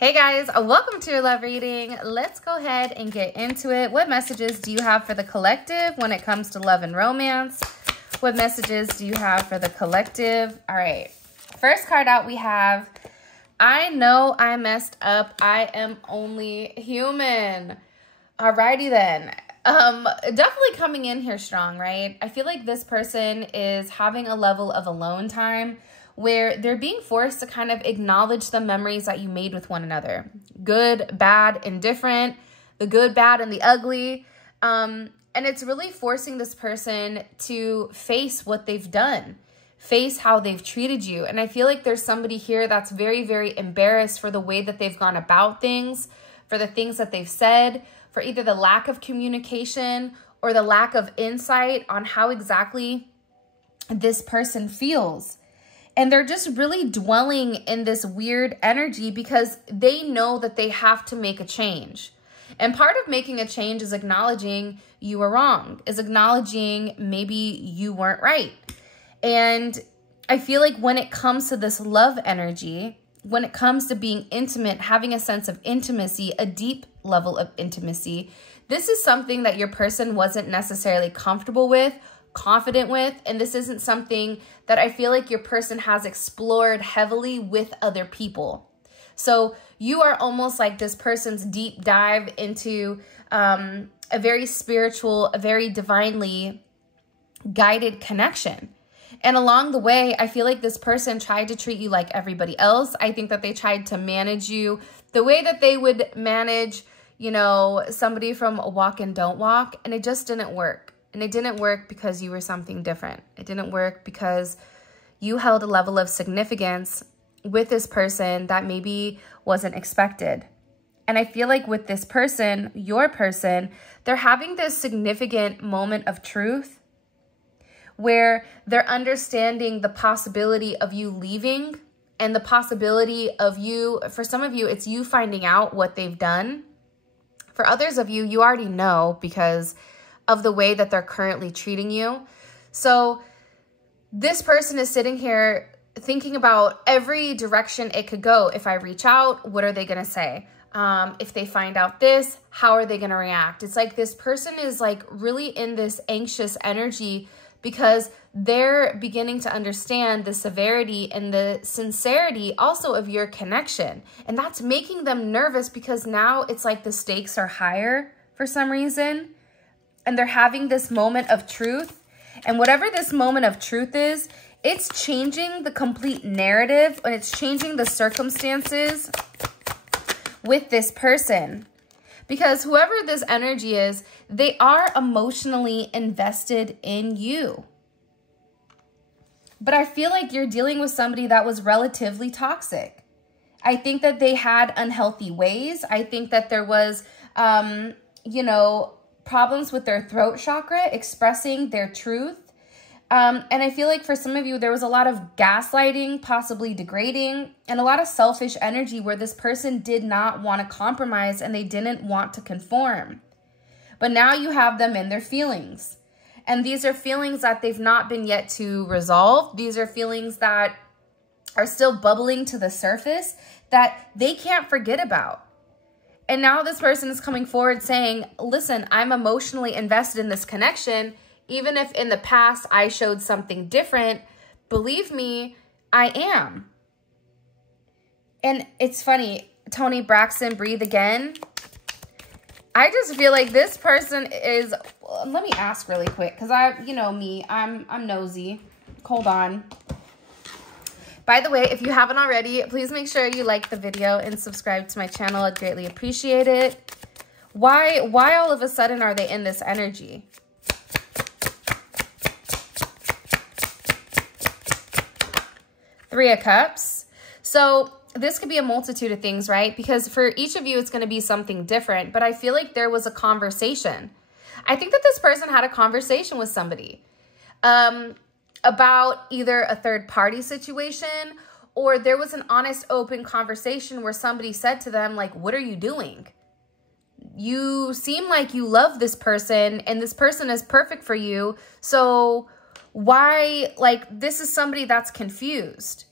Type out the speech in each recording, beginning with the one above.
Hey guys, welcome to your love reading. Let's go ahead and get into it. What messages do you have for the collective when it comes to love and romance? What messages do you have for the collective? All right, first card out we have, I know I messed up. I am only human. Alrighty then. Definitely coming in here strong, right? I feel like this person is having a level of alone time where they're being forced to kind of acknowledge the memories that you made with one another. Good, bad, indifferent, the good, bad, and the ugly. And it's really forcing this person to face what they've done, face how they've treated you. And I feel like there's somebody here that's very, very embarrassed for the way that they've gone about things, for the things that they've said, for either the lack of communication or the lack of insight on how exactly this person feels. And they're just really dwelling in this weird energy because they know that they have to make a change. And part of making a change is acknowledging you were wrong, is acknowledging maybe you weren't right. And I feel like when it comes to this love energy, when it comes to being intimate, having a sense of intimacy, a deep level of intimacy, this is something that your person wasn't necessarily comfortable with, confident with, and this isn't something that I feel like your person has explored heavily with other people. So you are almost like this person's deep dive into a very spiritual, a very divinely guided connection. And along the way, I feel like this person tried to treat you like everybody else. I think that they tried to manage you the way that they would manage, you know, somebody from a walk and don't walk, and it just didn't work. And it didn't work because you were something different. It didn't work because you held a level of significance with this person that maybe wasn't expected. And I feel like with this person, your person, they're having this significant moment of truth where they're understanding the possibility of you leaving and the possibility of you, for some of you, it's you finding out what they've done. For others of you, you already know because of the way that they're currently treating you. So this person is sitting here thinking about every direction it could go. If I reach out, what are they going to say? If they find out this, how are they going to react? It's like this person is like really in this anxious energy because they're beginning to understand the severity and the sincerity also of your connection. And that's making them nervous because now it's like the stakes are higher for some reason. And they're having this moment of truth. And whatever this moment of truth is, it's changing the complete narrative and it's changing the circumstances with this person. Because whoever this energy is, they are emotionally invested in you. But I feel like you're dealing with somebody that was relatively toxic. I think that they had unhealthy ways. I think that there was, you know, problems with their throat chakra, expressing their truth. And I feel like for some of you, there was a lot of gaslighting, possibly degrading, and a lot of selfish energy where this person did not want to compromise and they didn't want to conform. But now you have them in their feelings. And these are feelings that they've not been yet to resolve. These are feelings that are still bubbling to the surface that they can't forget about. And now this person is coming forward saying, listen, I'm emotionally invested in this connection. Even if in the past I showed something different, believe me, I am. And it's funny, Tony Braxton, breathe again. I just feel like this person is, let me ask really quick, because you know me, I'm nosy. Hold on. By the way, if you haven't already, please make sure you like the video and subscribe to my channel. I'd greatly appreciate it. Why all of a sudden are they in this energy? Three of Cups. So this could be a multitude of things, right? Because for each of you, it's going to be something different. But I feel like there was a conversation. I think that this person had a conversation with somebody about either a third party situation, or there was an honest, open conversation where somebody said to them, like, what are you doing? You seem like you love this person and this person is perfect for you. So why, like, this is somebody that's confused.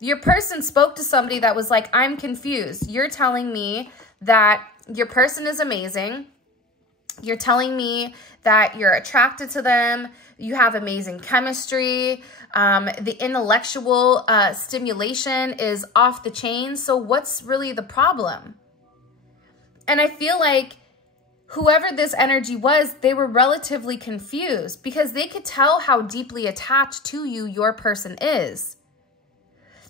Your person spoke to somebody that was like, I'm confused. You're telling me that your person is amazing. You're telling me that you're attracted to them. You have amazing chemistry. The intellectual stimulation is off the chain. So what's really the problem? And I feel like whoever this energy was, they were relatively confused because they could tell how deeply attached to you your person is.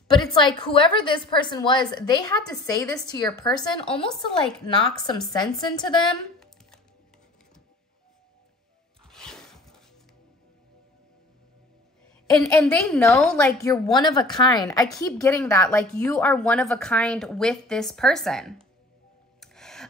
But it's like whoever this person was, they had to say this to your person almost to like knock some sense into them. And they know like you're one of a kind. I keep getting that, like you are one of a kind with this person.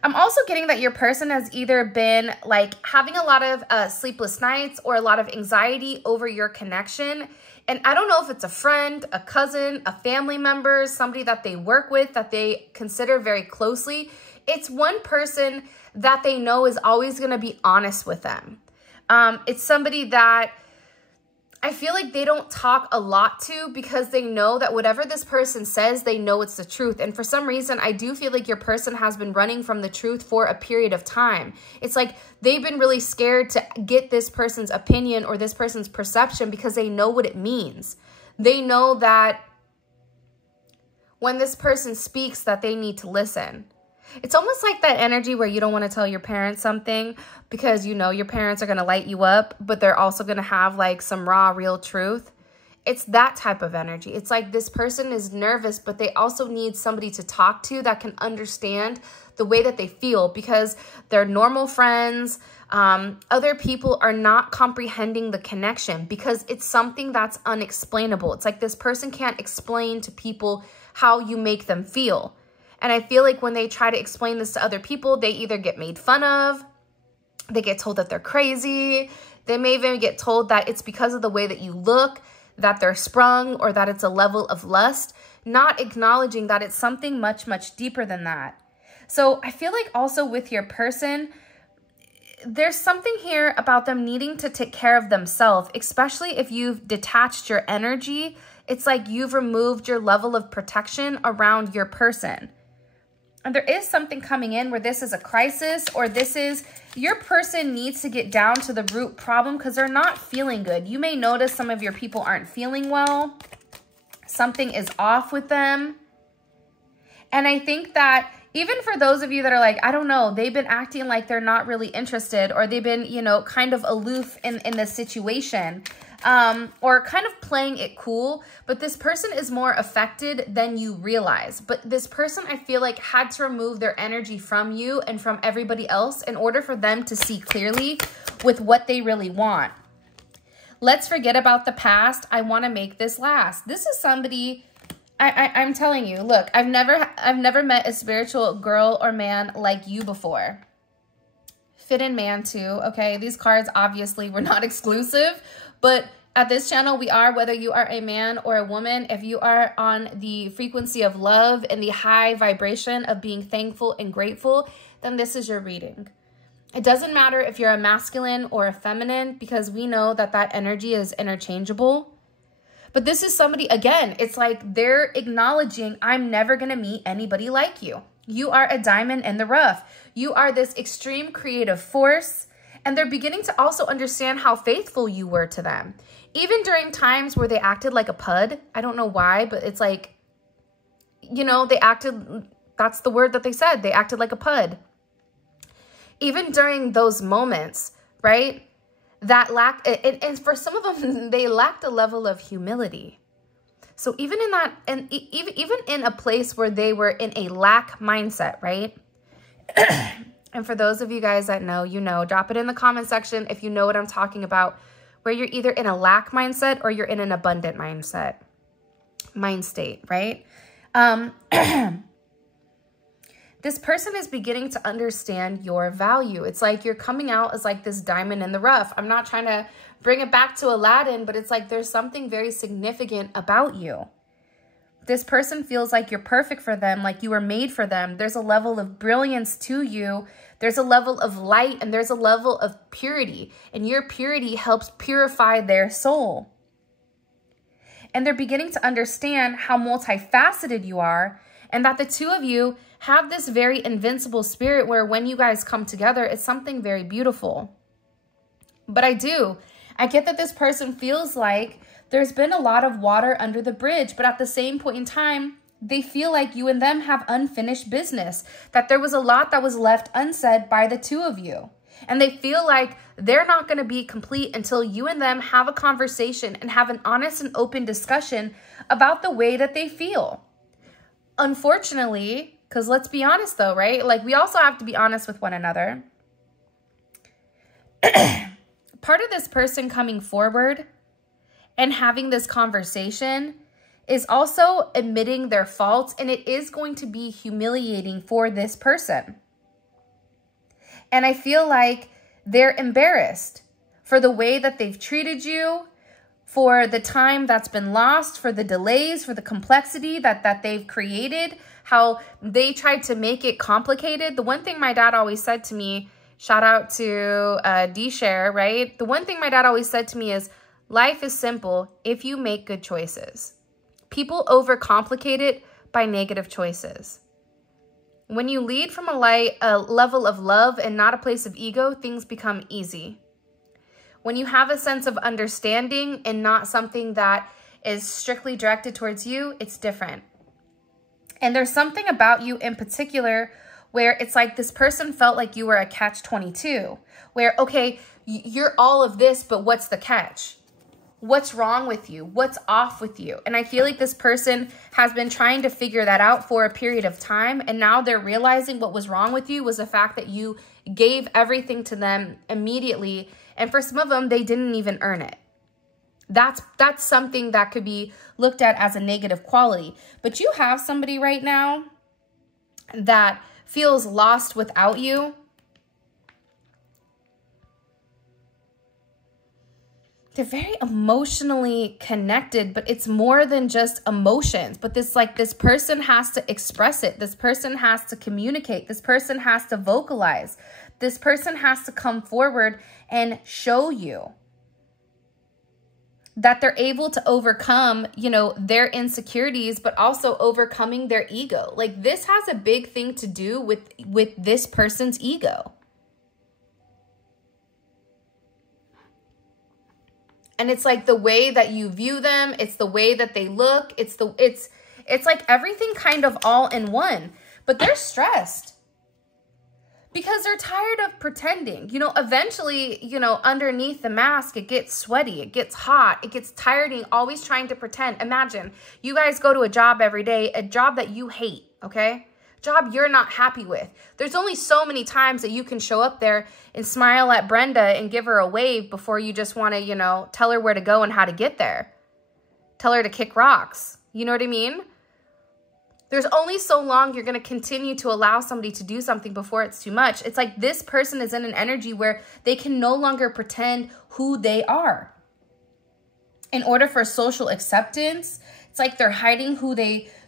I'm also getting that your person has either been like having a lot of sleepless nights or a lot of anxiety over your connection. And I don't know if it's a friend, a cousin, a family member, somebody that they work with, that they consider very closely. It's one person that they know is always going to be honest with them. It's somebody that I feel like they don't talk a lot to because they know that whatever this person says, they know it's the truth. And for some reason, I do feel like your person has been running from the truth for a period of time. It's like they've been really scared to get this person's opinion or this person's perception because they know what it means. They know that when this person speaks that they need to listen. It's almost like that energy where you don't want to tell your parents something because you know your parents are going to light you up, but they're also going to have like some raw, real truth. It's that type of energy. It's like this person is nervous, but they also need somebody to talk to that can understand the way that they feel because they're normal friends. Other people are not comprehending the connection because it's something that's unexplainable. It's like this person can't explain to people how you make them feel. And I feel like when they try to explain this to other people, they either get made fun of, they get told that they're crazy, they may even get told that it's because of the way that you look, that they're sprung, or that it's a level of lust, not acknowledging that it's something much, much deeper than that. So I feel like also with your person, there's something here about them needing to take care of themselves, especially if you've detached your energy. It's like you've removed your level of protection around your person. And there is something coming in where this is a crisis, or this is your person needs to get down to the root problem because they're not feeling good. You may notice some of your people aren't feeling well. Something is off with them. And I think that even for those of you that are like, I don't know, they've been acting like they're not really interested, or they've been, you know, kind of aloof in this situation. Or kind of playing it cool, but this person is more affected than you realize. But this person, I feel like, had to remove their energy from you and from everybody else in order for them to see clearly with what they really want. Let's forget about the past. I want to make this last. This is somebody, I'm telling you, look, I've never met a spiritual girl or man like you before. Fit in man too, okay? These cards obviously were not exclusive, but at this channel, we are, whether you are a man or a woman, if you are on the frequency of love and the high vibration of being thankful and grateful, then this is your reading. It doesn't matter if you're a masculine or a feminine, because we know that that energy is interchangeable. But this is somebody, again, it's like they're acknowledging, I'm never going to meet anybody like you. You are a diamond in the rough. You are this extreme creative force. And they're beginning to also understand how faithful you were to them. Even during times where they acted like a pud. I don't know why, but it's like, you know, they acted, that's the word that they said. They acted like a pud. Even during those moments, right? That lack, and for some of them, they lacked a level of humility. So even in that, and even in a place where they were in a lack mindset, right? And for those of you guys that know, you know, drop it in the comment section if you know what I'm talking about, where you're either in a lack mindset or you're in an abundant mind state, right? This person is beginning to understand your value. It's like you're coming out as like this diamond in the rough. I'm not trying to bring it back to Aladdin, but it's like there's something very significant about you. This person feels like you're perfect for them, like you were made for them. There's a level of brilliance to you. There's a level of light, and there's a level of purity. And your purity helps purify their soul. And they're beginning to understand how multifaceted you are, and that the two of you have this very invincible spirit where when you guys come together, it's something very beautiful. But I get that this person feels like there's been a lot of water under the bridge, but at the same point in time, they feel like you and them have unfinished business, that there was a lot that was left unsaid by the two of you. And they feel like they're not going to be complete until you and them have a conversation and have an honest and open discussion about the way that they feel. Unfortunately, because let's be honest though, right? Like, we also have to be honest with one another. Part of this person coming forward and having this conversation is also admitting their faults, and it is going to be humiliating for this person. And I feel like they're embarrassed for the way that they've treated you, for the time that's been lost, for the delays, for the complexity that they've created, how they tried to make it complicated. The one thing my dad always said to me, shout out to D-Share, right? The one thing my dad always said to me is, life is simple if you make good choices. People overcomplicate it by negative choices. When you lead from a level of love and not a place of ego, things become easy. When you have a sense of understanding and not something that is strictly directed towards you, it's different. And there's something about you in particular where it's like this person felt like you were a catch-22, where, okay, you're all of this, but what's the catch? What's wrong with you? What's off with you? And I feel like this person has been trying to figure that out for a period of time. And now they're realizing what was wrong with you was the fact that you gave everything to them immediately. And for some of them, they didn't even earn it. That's something that could be looked at as a negative quality. But you have somebody right now that feels lost without you. They're very emotionally connected, but it's more than just emotions. But this person has to express it. This person has to communicate. This person has to vocalize. This person has to come forward and show you that they're able to overcome, their insecurities, but also overcoming their ego. Like, this has a big thing to do with this person's ego. And it's like the way that you view them. It's the way that they look. It's like everything kind of all in one. But they're stressed because they're tired of pretending. Eventually, underneath the mask, it gets sweaty. It gets hot. It gets tiring, always trying to pretend. Imagine you guys go to a job every day, a job that you hate, okay? Job you're not happy with. There's only so many times that you can show up there and smile at Brenda and give her a wave before you just want to, tell her where to go and how to get there. Tell her to kick rocks. You know what I mean? There's only so long you're going to continue to allow somebody to do something before it's too much. It's like this person is in an energy where they can no longer pretend who they are. In order for social acceptance, it's like they're hiding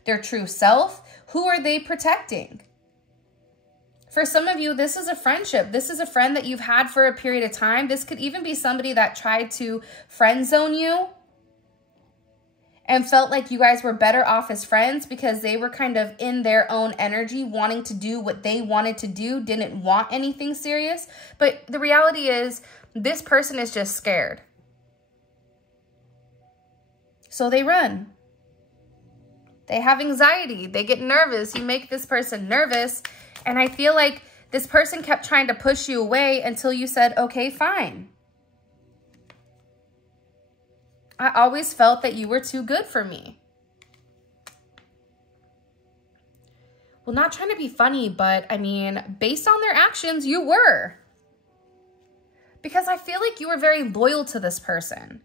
their true self. Who are they protecting? For some of you, this is a friendship. This is a friend that you've had for a period of time. This could even be somebody that tried to friend zone you and felt like you guys were better off as friends because they were kind of in their own energy, wanting to do what they wanted to do, didn't want anything serious. But the reality is, this person is just scared. So they run. They have anxiety. They get nervous. You make this person nervous. And I feel like this person kept trying to push you away until you said, okay, fine. I always felt that you were too good for me. Well, not trying to be funny, but I mean, based on their actions, you were. Because I feel like you were very loyal to this person.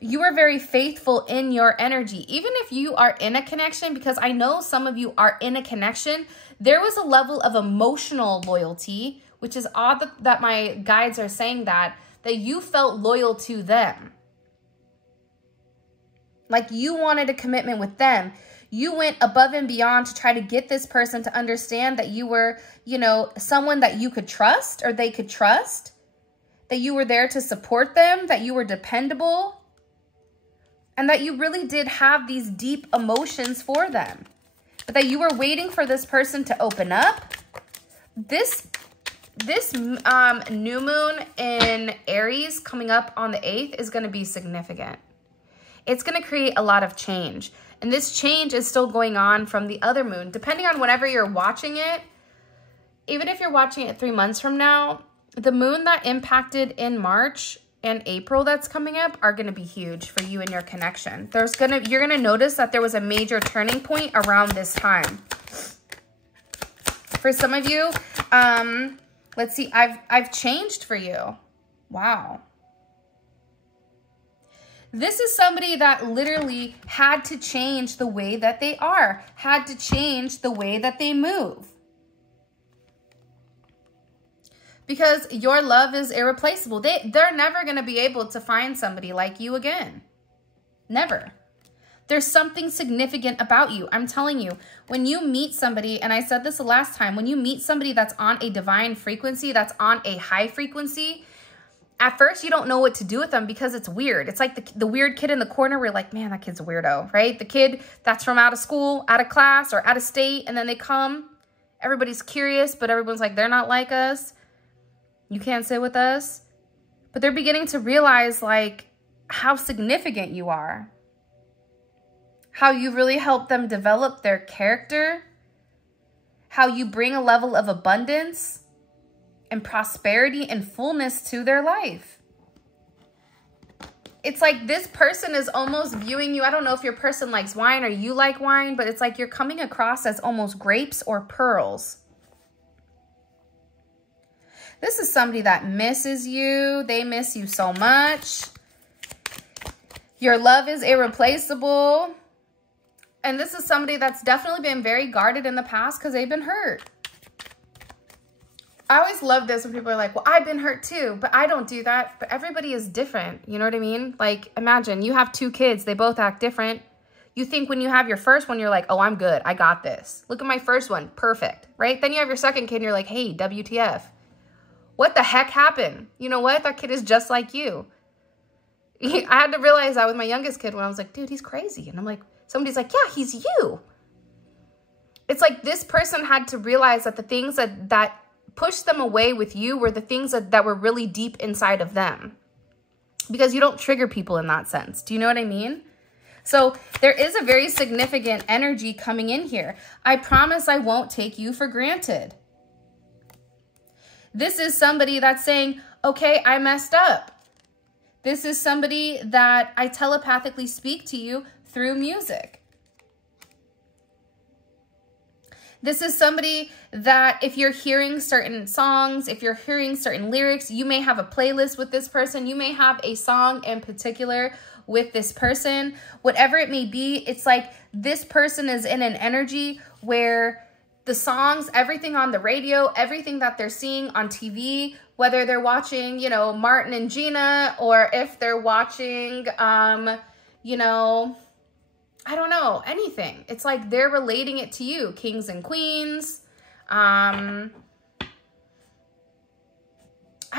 You are very faithful in your energy. Even if you are in a connection, because I know some of you are in a connection, there was a level of emotional loyalty, which is odd that my guides are saying that you felt loyal to them. Like you wanted a commitment with them. You went above and beyond to try to get this person to understand that you were, someone that you could trust or they could trust, that you were there to support them, that you were dependable. and that you really did have these deep emotions for them, but that you were waiting for this person to open up. This new moon in Aries coming up on the 8th is going to be significant. It's going to create a lot of change. And this change is still going on from the other moon. Depending on whenever you're watching it, even if you're watching it 3 months from now, the moon that impacted in March and April that's coming up are going to be huge for you and your connection. You're going to notice that there was a major turning point around this time. For some of you, let's see, I've changed for you. Wow. This is somebody that literally had to change the way that they are, had to change the way that they move. Because your love is irreplaceable. They're never going to be able to find somebody like you again. Never. There's something significant about you. I'm telling you, when you meet somebody, and I said this the last time, when you meet somebody that's on a divine frequency, that's on a high frequency, at first you don't know what to do with them because it's weird. It's like the weird kid in the corner where you're like, man, that kid's a weirdo, right? The kid that's from out of school, out of class, or out of state, and then they come. Everybody's curious, but everyone's like, they're not like us. You can't sit with us. But they're beginning to realize like how significant you are. How you really help them develop their character. How you bring a level of abundance and prosperity and fullness to their life. It's like this person is almost viewing you. I don't know if your person likes wine or you like wine, but it's like you're coming across as almost grapes or pearls. This is somebody that misses you. They miss you so much. Your love is irreplaceable. And this is somebody that's definitely been very guarded in the past because they've been hurt. I always love this when people are like, well, I've been hurt too, but I don't do that. But everybody is different. You know what I mean? Like, imagine you have 2 kids. They both act different. You think when you have your first one, you're like, oh, I'm good. I got this. Look at my first one. Perfect. Right? Then you have your second kid and you're like, hey, WTF. What the heck happened? You know what? That kid is just like you. I had to realize that with my youngest kid when I was like, dude, he's crazy. And I'm like, somebody's like, yeah, he's you. It's like this person had to realize that the things that pushed them away with you were the things that were really deep inside of them. Because you don't trigger people in that sense. Do you know what I mean? So there is a very significant energy coming in here. I promise I won't take you for granted. This is somebody that's saying, okay, I messed up. This is somebody that I telepathically speak to you through music. This is somebody that if you're hearing certain songs, if you're hearing certain lyrics, you may have a playlist with this person. You may have a song in particular with this person. Whatever it may be, it's like this person is in an energy where the songs, everything on the radio, everything that they're seeing on TV, whether they're watching, you know, Martin and Gina, or if they're watching, you know, I don't know, anything. It's like they're relating it to you, kings and queens. I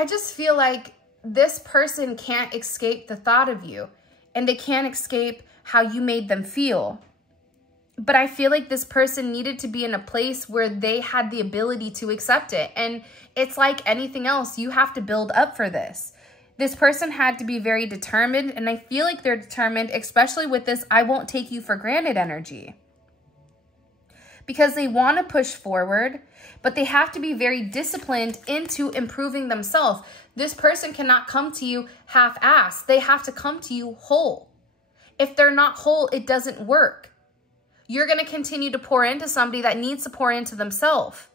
just feel like this person can't escape the thought of you, and they can't escape how you made them feel. But I feel like this person needed to be in a place where they had the ability to accept it. And it's like anything else, you have to build up for this. This person had to be very determined, and I feel like they're determined, especially with this I won't take you for granted energy. Because they want to push forward, but they have to be very disciplined into improving themselves. This person cannot come to you half-assed. They have to come to you whole. If they're not whole, it doesn't work. You're going to continue to pour into somebody that needs to pour into themselves.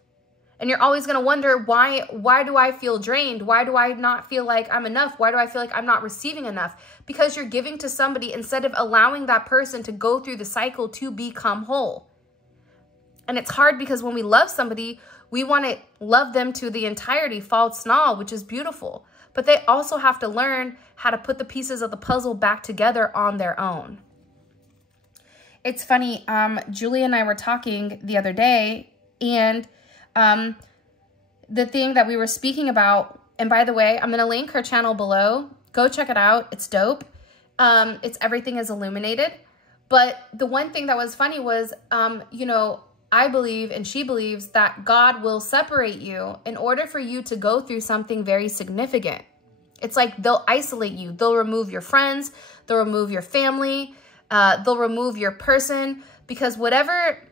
And you're always going to wonder, why do I feel drained? Why do I not feel like I'm enough? Why do I feel like I'm not receiving enough? Because you're giving to somebody instead of allowing that person to go through the cycle to become whole. And it's hard because when we love somebody, we want to love them to the entirety, false null, which is beautiful. But they also have to learn how to put the pieces of the puzzle back together on their own. It's funny, Julie and I were talking the other day, and the thing that we were speaking about, and by the way, I'm going to link her channel below. Go check it out. It's dope. everything is illuminated. But the one thing that was funny was, you know, I believe and she believes that God will separate you in order for you to go through something very significant. It's like they'll isolate you. They'll remove your friends. They'll remove your family. They'll remove your person, because whatever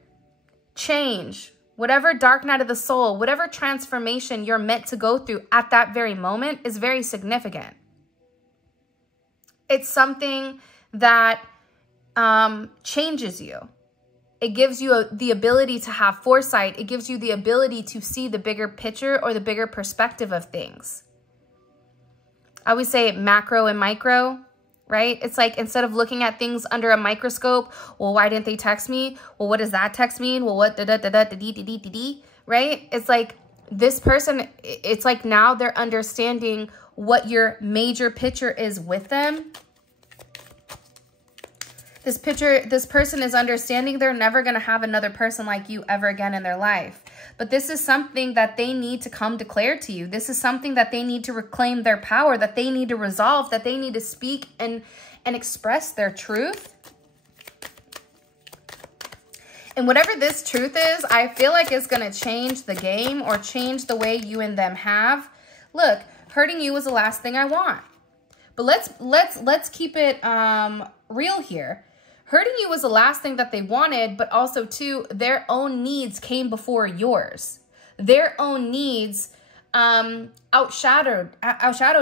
change, whatever dark night of the soul, whatever transformation you're meant to go through at that very moment is very significant. It's something that changes you. It gives you the ability to have foresight. It gives you the ability to see the bigger picture or the bigger perspective of things. I always say macro and micro, right? It's like, instead of looking at things under a microscope, well, why didn't they text me? Well, what does that text mean? Well, what right? It's like this person, it's like now they're understanding what your major picture is with them. This person is understanding they're never going to have another person like you ever again in their life. But this is something that they need to come declare to you. This is something that they need to reclaim their power, that they need to resolve, that they need to speak and express their truth. And whatever this truth is, I feel like it's going to change the game or change the way you and them have. Look, hurting you was the last thing I want. But let's keep it real here. Hurting you was the last thing that they wanted, but also too, their own needs came before yours. Their own needs outshadowed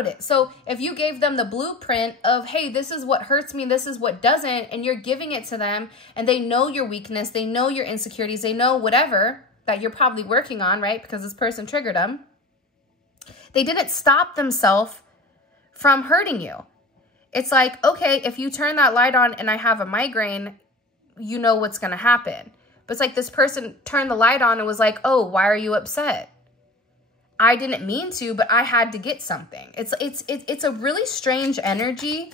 it. So if you gave them the blueprint of, hey, this is what hurts me, this is what doesn't, and you're giving it to them, and they know your weakness, they know your insecurities, they know whatever that you're probably working on, right? Because this person triggered them. They didn't stop themselves from hurting you. It's like, okay, if you turn that light on and I have a migraine, you know what's going to happen. But it's like this person turned the light on and was like, oh, why are you upset? I didn't mean to, but I had to get something. It's a really strange energy.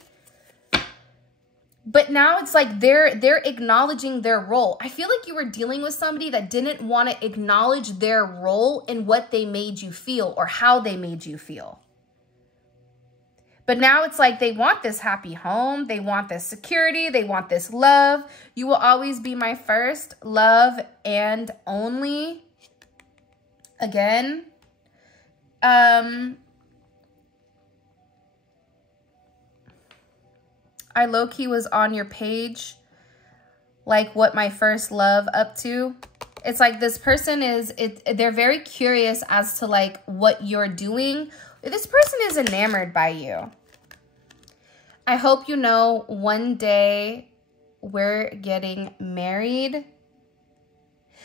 But now it's like they're acknowledging their role. I feel like you were dealing with somebody that didn't want to acknowledge their role in what they made you feel or how they made you feel. But now it's like they want this happy home. They want this security. They want this love. You will always be my first love and only. Again. I low-key was on your page. Like, what my first love up to. It's like this person they're very curious as to like what you're doing. This person is enamored by you. I hope you know one day we're getting married.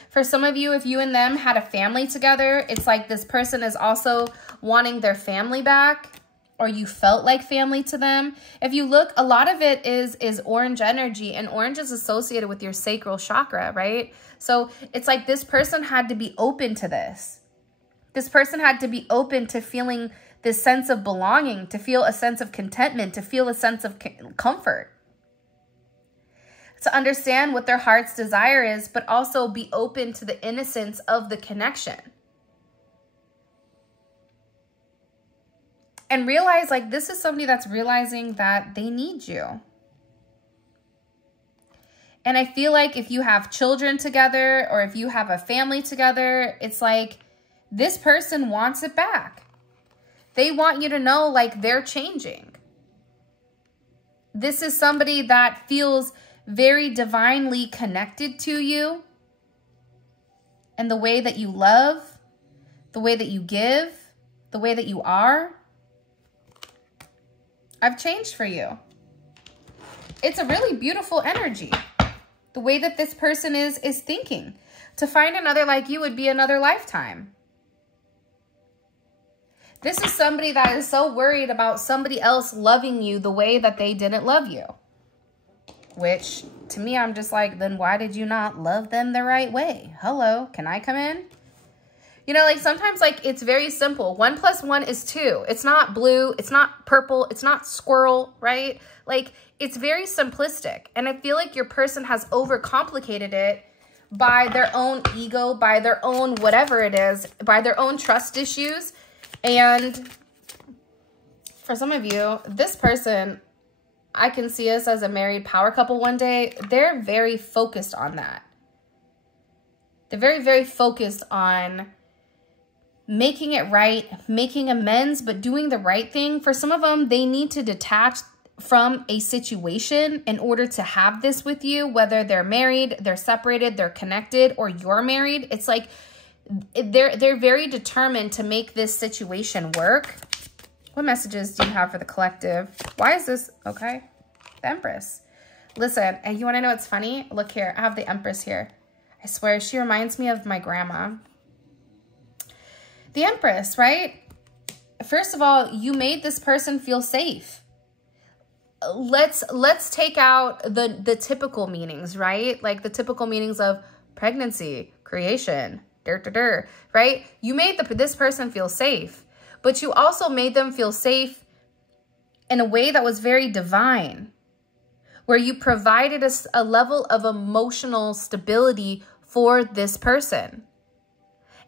For some of you, if you and them had a family together, it's like this person is also wanting their family back, or you felt like family to them. If you look, a lot of it is orange energy, and orange is associated with your sacral chakra, right? So it's like this person had to be open to this. This person had to be open to feeling this sense of belonging, to feel a sense of contentment, to feel a sense of comfort. To understand what their heart's desire is, but also be open to the innocence of the connection. And realize, like, this is somebody that's realizing that they need you. And I feel like if you have children together or if you have a family together, it's like this person wants it back. They want you to know, like, they're changing. This is somebody that feels very divinely connected to you. And the way that you love, the way that you give, the way that you are. I've changed for you. It's a really beautiful energy. The way that this person is thinking. To find another like you would be another lifetime. This is somebody that is so worried about somebody else loving you the way that they didn't love you. Which, to me, I'm just like, then why did you not love them the right way? Hello, can I come in? You know, like sometimes like it's very simple. 1 + 1 is 2. It's not blue. It's not purple. It's not squirrel, right? Like it's very simplistic. And I feel like your person has overcomplicated it by their own ego, by their own whatever it is, by their own trust issues. And for some of you, this person I can see us as a married power couple one day. They're very focused on that. They're very, very focused on making it right, making amends, but doing the right thing. For some of them, they need to detach from a situation in order to have this with you, whether they're married, they're separated, they're connected, or you're married. It's like they're very determined to make this situation work. What messages do you have for the collective? Why is this? Okay. The Empress. Listen, and you want to know what's funny? Look here. I have the Empress here. I swear, she reminds me of my grandma. The Empress, right? First of all, you made this person feel safe. Let's take out the typical meanings, right? Like the typical meanings of pregnancy, creation, right? You made this person feel safe, but you also made them feel safe in a way that was very divine, where you provided a level of emotional stability for this person.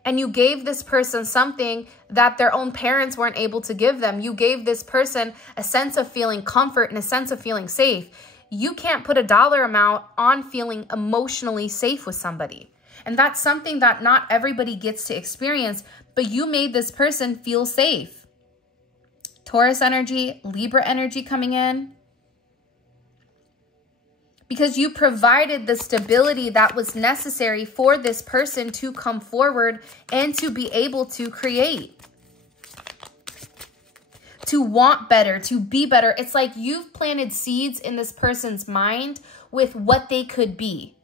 And you gave this person something that their own parents weren't able to give them. You gave this person a sense of feeling comfort and a sense of feeling safe. You can't put a dollar amount on feeling emotionally safe with somebody. And that's something that not everybody gets to experience, but you made this person feel safe. Taurus energy, Libra energy coming in. Because you provided the stability that was necessary for this person to come forward and to be able to create. To want better, to be better. It's like you've planted seeds in this person's mind with what they could be.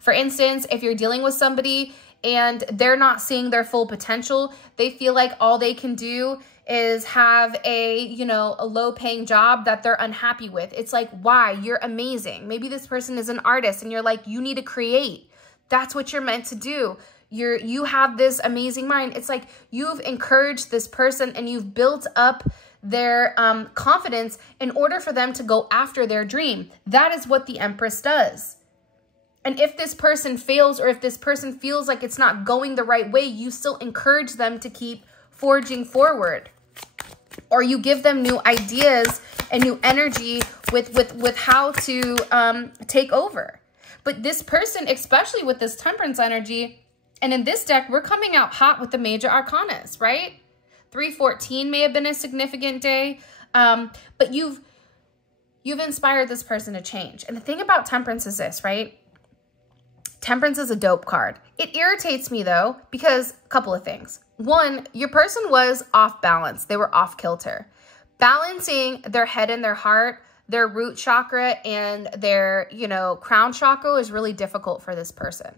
For instance, if you're dealing with somebody and they're not seeing their full potential, they feel like all they can do is have a low-paying job that they're unhappy with. It's like, why? You're amazing. Maybe this person is an artist and you're like, you need to create. That's what you're meant to do. You have this amazing mind. It's like you've encouraged this person and you've built up their confidence in order for them to go after their dream. That is what the Empress does. And if this person fails, or if this person feels like it's not going the right way, you still encourage them to keep forging forward. Or you give them new ideas and new energy with how to take over. But this person, especially with this Temperance energy, and in this deck, we're coming out hot with the major arcanas, right? 314 may have been a significant day, but you've inspired this person to change. And the thing about Temperance is this, right? Temperance is a dope card. It irritates me though, because a couple of things. One, your person was off balance. They were off kilter. Balancing their head and their heart, their root chakra and their, crown chakra is really difficult for this person.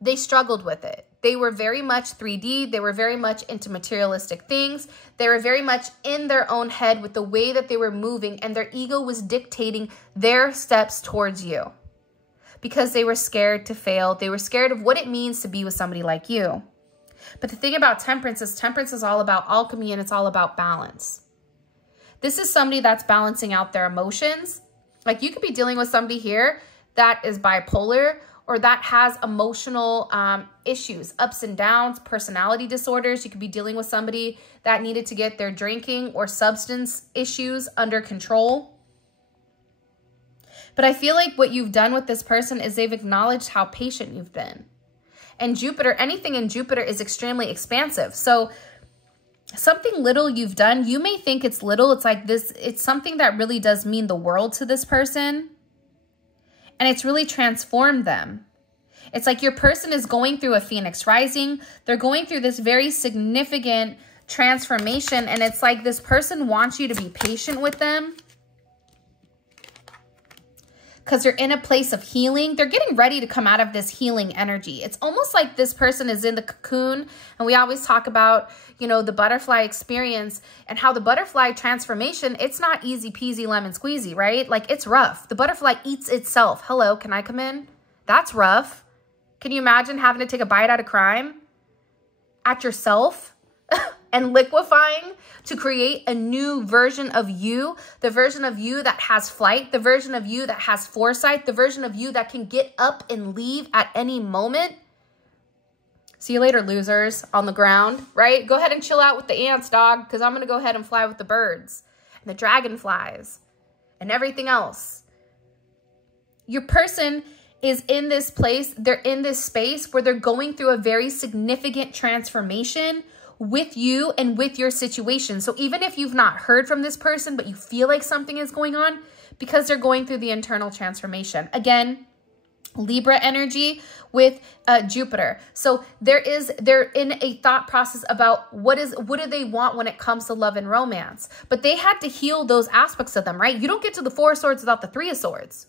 They struggled with it. They were very much 3D. They were very much into materialistic things. They were very much in their own head with the way that they were moving, and their ego was dictating their steps towards you because they were scared to fail. They were scared of what it means to be with somebody like you. But the thing about Temperance is all about alchemy, and it's all about balance. This is somebody that's balancing out their emotions. Like you could be dealing with somebody here that is bipolar, or that has emotional issues, ups and downs, personality disorders. You could be dealing with somebody that needed to get their drinking or substance issues under control. But I feel like what you've done with this person is they've acknowledged how patient you've been. And Jupiter, anything in Jupiter is extremely expansive. So something little you've done, you may think it's little. It's like this, it's something that really does mean the world to this person. And it's really transformed them. It's like your person is going through a Phoenix rising. They're going through this very significant transformation. And it's like this person wants you to be patient with them, because they're in a place of healing. They're getting ready to come out of this healing energy. It's almost like this person is in the cocoon. And we always talk about, the butterfly experience and how the butterfly transformation, it's not easy peasy lemon squeezy, right? Like it's rough. The butterfly eats itself. Hello, can I come in? That's rough. Can you imagine having to take a bite out of crime at yourself and liquefying to create a new version of you, the version of you that has flight, the version of you that has foresight, the version of you that can get up and leave at any moment? See you later, losers on the ground, right? Go ahead and chill out with the ants, dog, because I'm going to go ahead and fly with the birds and the dragonflies and everything else. Your person is in this place, they're in this space where they're going through a very significant transformation with you and with your situation. So even if you've not heard from this person, but you feel like something is going on, because they're going through the internal transformation. Again, Libra energy with Jupiter. So they're in a thought process about what do they want when it comes to love and romance. But they had to heal those aspects of them, right? You don't get to the 4 of Swords without the 3 of Swords.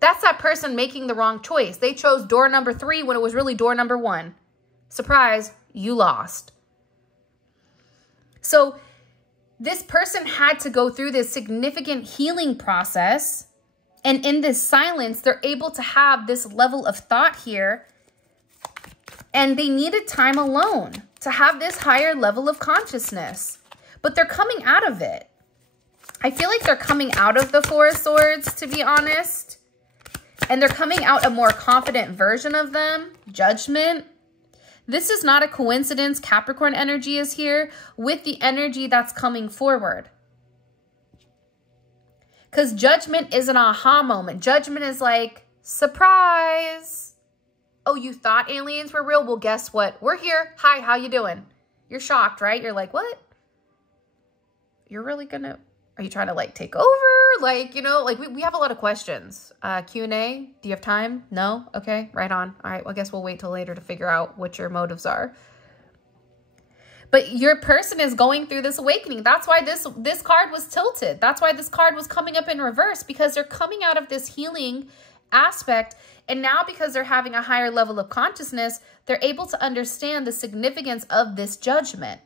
That's that person making the wrong choice. They chose door number 3 when it was really door number 1. Surprise, you lost. So this person had to go through this significant healing process. And in this silence, they're able to have this level of thought here. And they needed time alone to have this higher level of consciousness. But they're coming out of it. I feel like they're coming out of the 4 of Swords, to be honest. And they're coming out a more confident version of them. Judgment. This is not a coincidence. Capricorn energy is here with the energy that's coming forward. Because judgment is an aha moment. Judgment is like, surprise. Oh, you thought aliens were real? Well, guess what? We're here. Hi, how you doing? You're shocked, right? You're like, what? You're really gonna, are you trying to like take over? Like, you know, like we have a lot of questions. Q&A, do you have time? No? Okay, right on. All right, well, I guess we'll wait till later to figure out what your motives are. But your person is going through this awakening. That's why this card was tilted. That's why this card was coming up in reverse, because they're coming out of this healing aspect. And now because they're having a higher level of consciousness, they're able to understand the significance of this judgment,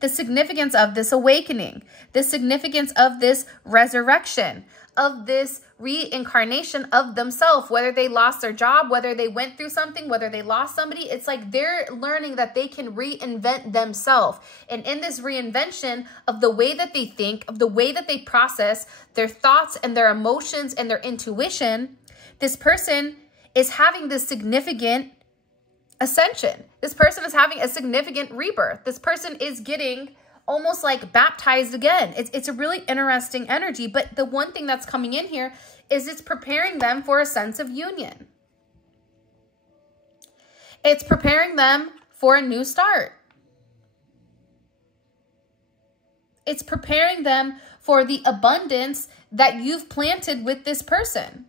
the significance of this awakening, the significance of this resurrection, of this reincarnation of themselves, whether they lost their job, whether they went through something, whether they lost somebody. It's like they're learning that they can reinvent themselves. And in this reinvention of the way that they think, of the way that they process their thoughts and their emotions and their intuition, this person is having this significant ascension. This person is having a significant rebirth. This person is getting almost like baptized again. It's a really interesting energy. But the one thing that's coming in here is it's preparing them for a sense of union. It's preparing them for a new start. It's preparing them for the abundance that you've planted with this person.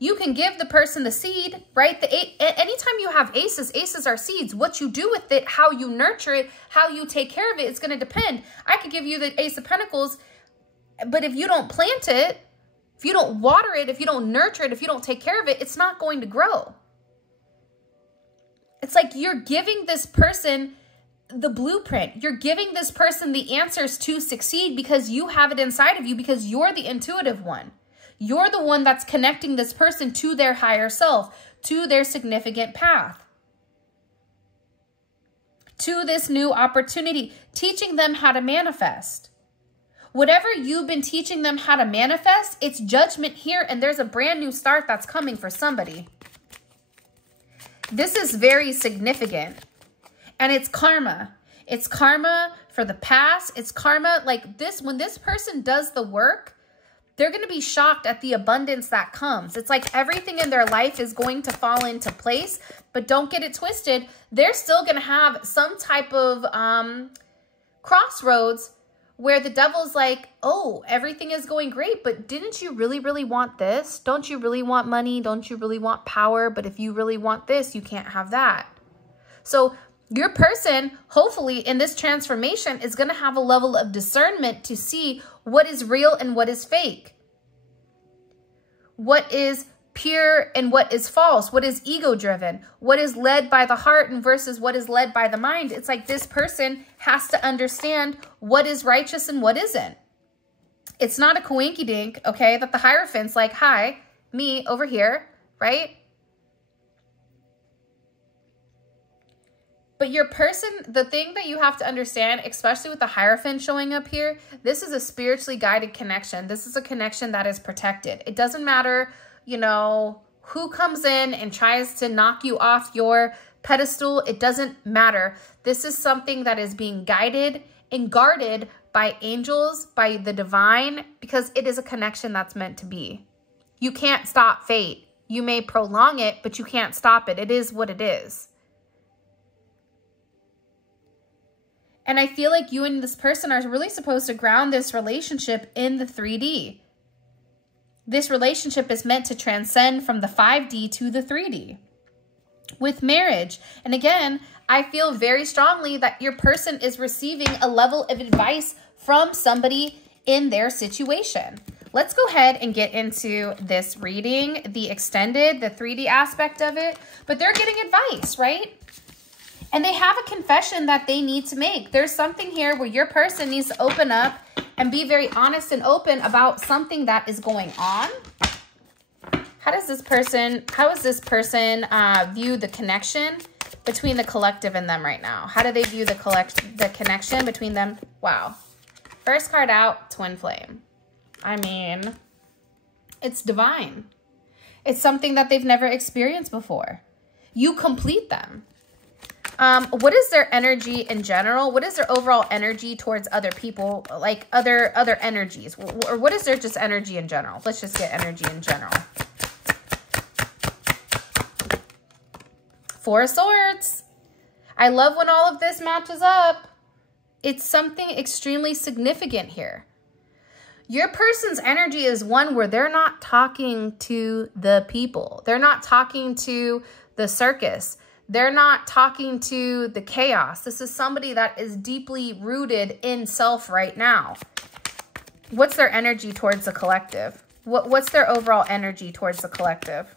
You can give the person the seed, right? Anytime you have aces are seeds. What you do with it, how you nurture it, how you take care of it, it's going to depend. I could give you the Ace of Pentacles, but if you don't plant it, if you don't water it, if you don't nurture it, if you don't take care of it, it's not going to grow. It's like you're giving this person the blueprint. You're giving this person the answers to succeed because you have it inside of you, because you're the intuitive one. You're the one that's connecting this person to their higher self, to their significant path, to this new opportunity, teaching them how to manifest. Whatever you've been teaching them how to manifest, it's judgment here, and there's a brand new start that's coming for somebody. This is very significant, and it's karma. It's karma for the past. It's karma like this. When this person does the work, they're going to be shocked at the abundance that comes. It's like everything in their life is going to fall into place, but don't get it twisted. They're still going to have some type of crossroads where the devil's like, oh, everything is going great, but didn't you really, really want this? Don't you really want money? Don't you really want power? But if you really want this, you can't have that. So your person, hopefully in this transformation, is going to have a level of discernment to see what is real and what is fake. What is pure and what is false? What is ego-driven? What is led by the heart and versus what is led by the mind? It's like this person has to understand what is righteous and what isn't. It's not a coinky-dink, okay, that the Hierophant's like, hi, me over here, right? But your person, the thing that you have to understand, especially with the Hierophant showing up here, this is a spiritually guided connection. This is a connection that is protected. It doesn't matter, you know, who comes in and tries to knock you off your pedestal. It doesn't matter. This is something that is being guided and guarded by angels, by the divine, because it is a connection that's meant to be. You can't stop fate. You may prolong it, but you can't stop it. It is what it is. And I feel like you and this person are really supposed to ground this relationship in the 3D. This relationship is meant to transcend from the 5D to the 3D with marriage. And again, I feel very strongly that your person is receiving a level of advice from somebody in their situation. Let's go ahead and get into this reading, the extended, the 3D aspect of it. But they're getting advice, right? And they have a confession that they need to make. There's something here where your person needs to open up and be very honest and open about something that is going on. How is this person view the connection between the collective and them right now? How do they view the connection between them? Wow. First card out, TwinFlame. I mean, it's divine. It's something that they've never experienced before. You complete them. What is their energy in general? What is their overall energy towards other people, like other energies? Or what is their just energy in general? Let's just get energy in general. Four of Swords. I love when all of this matches up. It's something extremely significant here. Your person's energy is one where they're not talking to the people. They're not talking to the circus. They're not talking to the chaos. This is somebody that is deeply rooted in self right now. What's their energy towards the collective? What's their overall energy towards the collective?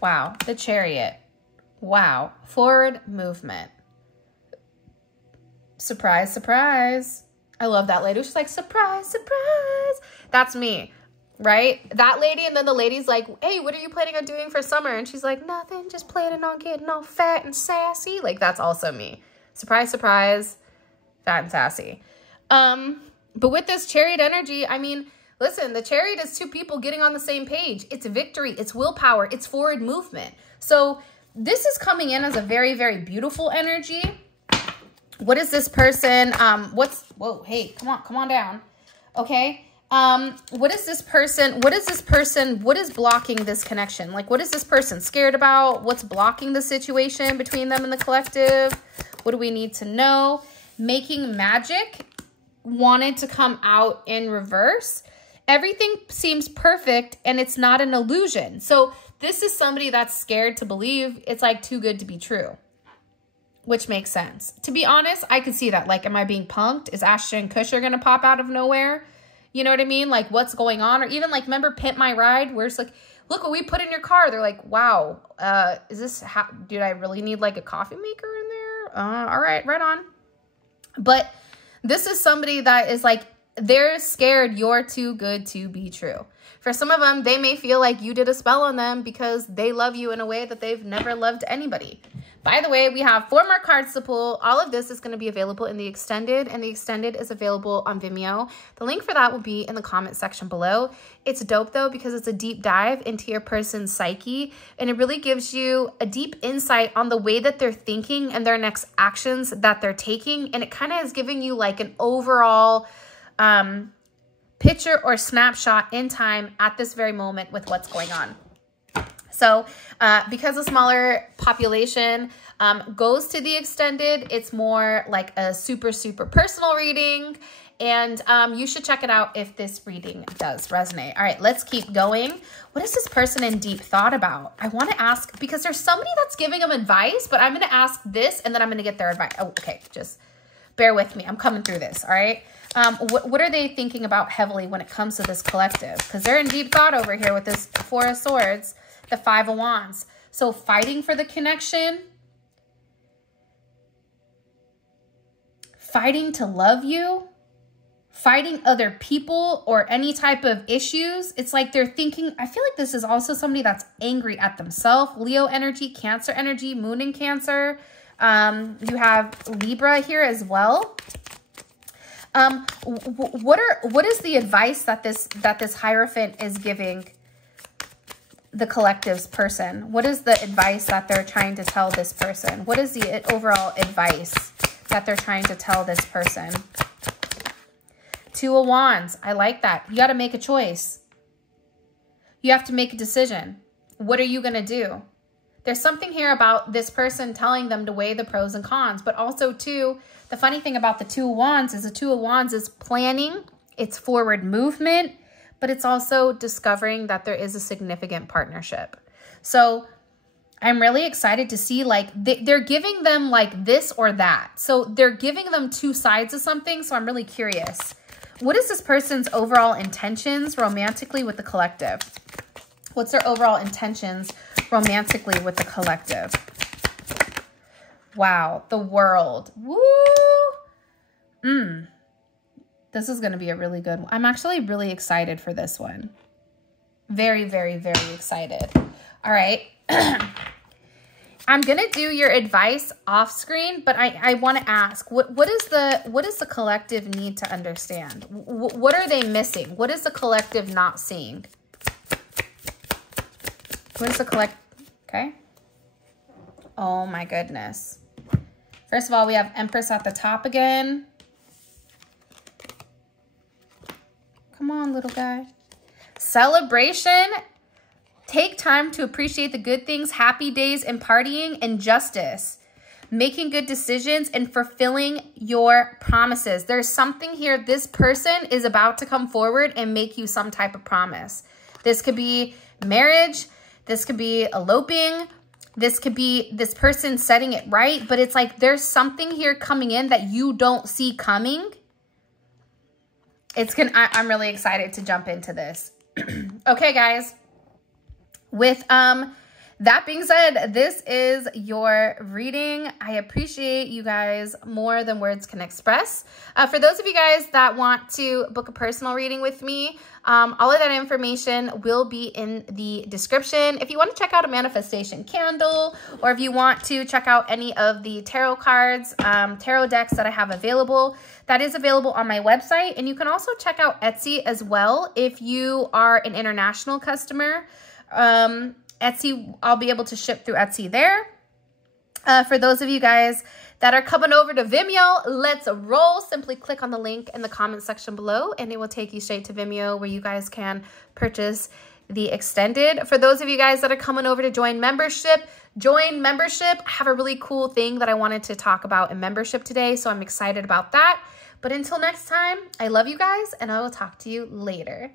Wow, the Chariot. Wow, forward movement. Surprise, surprise. I love that lady. She's like, surprise, surprise. That's me. Right? That lady, and then the lady's like, hey, what are you planning on doing for summer? And she's like, nothing, just planning on getting all fat and sassy. Like, that's also me. Surprise, surprise, fat and sassy. But with this Chariot energy, I mean, listen, the Chariot is two people getting on the same page. It's victory, it's willpower, it's forward movement. So this is coming in as a very, very beautiful energy. What is this person? Whoa, hey, come on down. Okay. What is this person? What is blocking this connection? Like, what is this person scared about? What's blocking the situation between them and the collective? What do we need to know? Making magic wanted to come out in reverse. Everything seems perfect and it's not an illusion. So this is somebody that's scared to believe it's like too good to be true, which makes sense. To be honest, I could see that. Like, am I being punked? Is Ashton Kutcher going to pop out of nowhere? You know what I mean? Like, what's going on? Or even like, remember Pimp My Ride, where it's like, look what we put in your car. They're like, wow, is this, dude, I really need like a coffee maker in there? All right, right on. But this is somebody that is like, they're scared you're too good to be true. For some of them, they may feel like you did a spell on them because they love you in a way that they've never loved anybody. By the way, we have 4 more cards to pull. All of this is going to be available in the extended, and the extended is available on Vimeo. The link for that will be in the comment section below. It's dope though, because it's a deep dive into your person's psyche, and it really gives you a deep insight on the way that they're thinking and their next actions that they're taking. And it kind of is giving you like an overall picture or snapshot in time at this very moment with what's going on. So because a smaller population goes to the extended, it's more like a super, super personal reading. And you should check it out if this reading does resonate. All right, let's keep going. What is this person in deep thought about? I want to ask, because there's somebody that's giving them advice, but I'm going to ask this and then I'm going to get their advice. Oh, okay, just bear with me. I'm coming through this, all right? What are they thinking about heavily when it comes to this collective? Because they're in deep thought over here with this 4 of Swords, the 5 of Wands. So fighting for the connection, fighting to love you, fighting other people or any type of issues. It's like they're thinking, I feel like this is also somebody that's angry at themselves. Leo energy, Cancer energy, Moon in Cancer. You have Libra here as well. What is the advice that this Hierophant is giving the collective's person? What is the advice that they're trying to tell this person? What is the overall advice that they're trying to tell this person? Two of Wands. I like that. You got to make a choice. You have to make a decision. What are you going to do? There's something here about this person telling them to weigh the pros and cons, but also too, the funny thing about the Two of Wands is the Two of Wands is planning, it's forward movement, but it's also discovering that there is a significant partnership. So I'm really excited to see, like, they're giving them like this or that. So they're giving them two sides of something. So I'm really curious. What is this person's overall intentions romantically with the collective? What's their overall intentions romantically with the collective? Wow, the World. Woo! This is going to be a really good one. I'm actually really excited for this one. Very, very, very excited. All right. I'm going to do your advice off screen, but I want to ask, what does the collective need to understand? What are they missing? What is the collective not seeing? What is the okay. Oh my goodness. First of all, we have Empress at the top again. Come on, little guy. Celebration. Take time to appreciate the good things, happy days, and partying, and justice. Making good decisions and fulfilling your promises. There's something here. This person is about to come forward and make you some type of promise. This could be marriage. This could be eloping. This could be this person setting it right. But it's like there's something here coming in that you don't see coming. I'm really excited to jump into this. Okay, guys. With that being said, this is your reading. I appreciate you guys more than words can express. For those of you guys that want to book a personal reading with me, all of that information will be in the description. If you want to check out a manifestation candle, or if you want to check out any of the tarot cards, tarot decks that I have available, that is available on my website. And you can also check out Etsy as well if you are an international customer. Etsy, I'll be able to ship through Etsy there. For those of you guys that are coming over to Vimeo, let's roll. Simply click on the link in the comment section below and it will take you straight to Vimeo where you guys can purchase the extended. For those of you guys that are coming over to join membership, I have a really cool thing that I wanted to talk about in membership today, so I'm excited about that. But until next time, I love you guys and I will talk to you later.